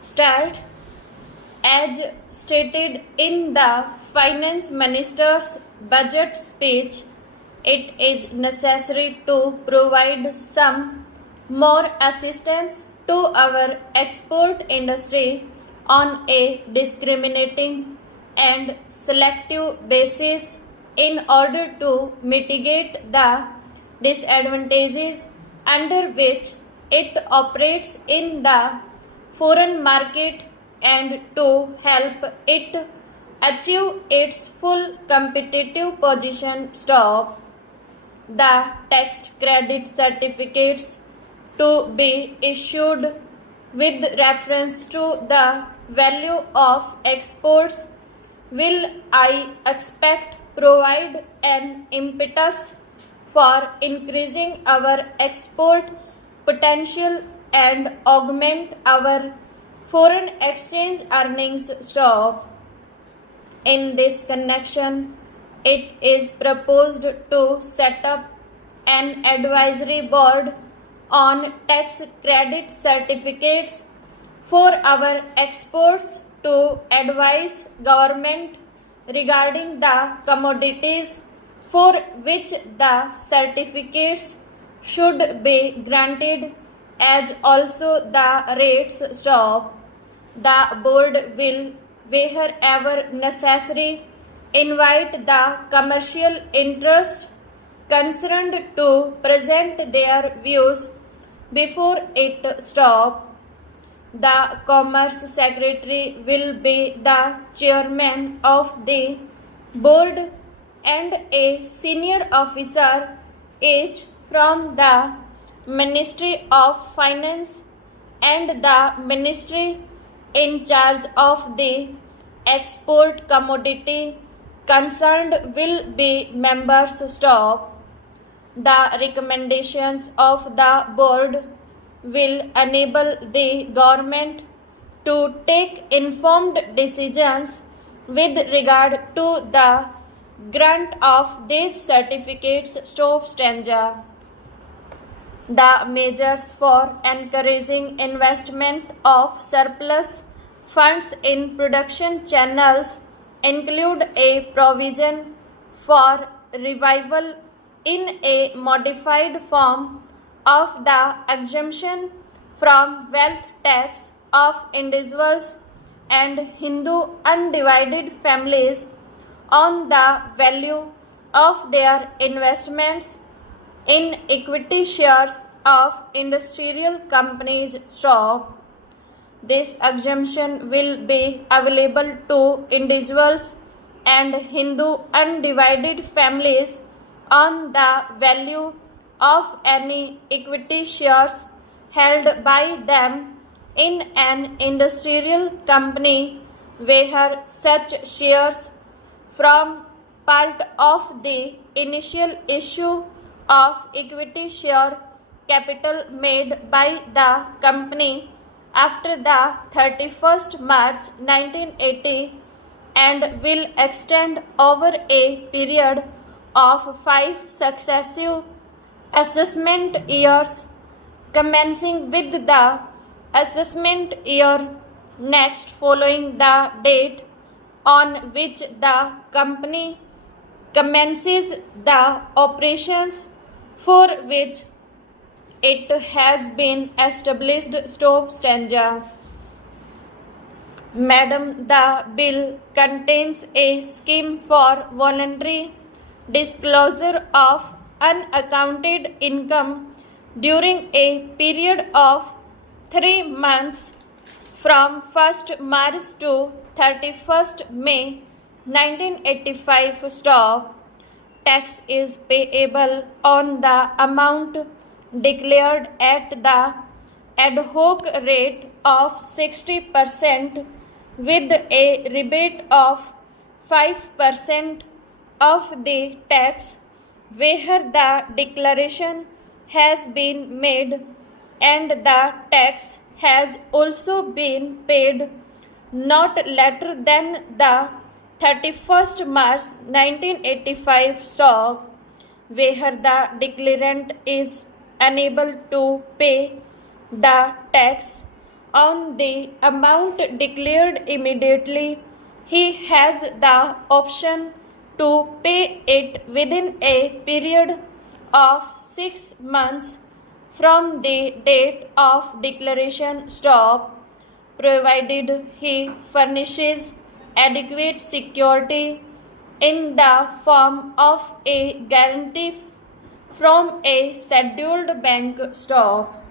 Start. As stated in the Finance Minister's budget speech, it is necessary to provide some more assistance to our export industry on a discriminating and selective basis in order to mitigate the disadvantages under which it operates in the foreign market and to help it achieve its full competitive position. Stop. The tax credit certificates to be issued with reference to the value of exports will, I expect, provide an impetus for increasing our export potential and augment our foreign exchange earnings. Stop. In this connection, it is proposed to set up an advisory board on tax credit certificates for our exports to advise government regarding the commodities for which the certificates should be granted, as also the rates. Stop. The board will, wherever necessary, invite the commercial interest concerned to present their views before it. Stop. The Commerce Secretary will be the chairman of the board and a senior officer, each from the Ministry of Finance and the Ministry in charge of the export commodity concerned will be members. Stop. The recommendations of the board will enable the government to take informed decisions with regard to the grant of these certificates. Stop. Stanza. The measures for encouraging investment of surplus funds in production channels include a provision for revival in a modified form of the exemption from wealth tax of individuals and Hindu undivided families on the value of their investments in equity shares of industrial companies. Stop. This exemption will be available to individuals and Hindu undivided families on the value of any equity shares held by them in an industrial company where such shares form part of the initial issue of equity share capital made by the company after the 31st March 1980 and will extend over a period of 5 successive assessment years, commencing with the assessment year next following the date on which the company commences the operations for which it has been established. Stop. Stanza. Madam, the bill contains a scheme for voluntary disclosure of unaccounted income during a period of 3 months from 1st March to 31st May 1985. Stop. Tax is payable on the amount declared at the ad hoc rate of 60% with a rebate of 5% of the tax where the declaration has been made and the tax has also been paid not later than the 31st March 1985. Stop. Where the declarant is unable to pay the tax on the amount declared immediately, he has the option to pay it within a period of 6 months from the date of declaration stop, provided he furnishes adequate security in the form of a guarantee from a scheduled bank stop.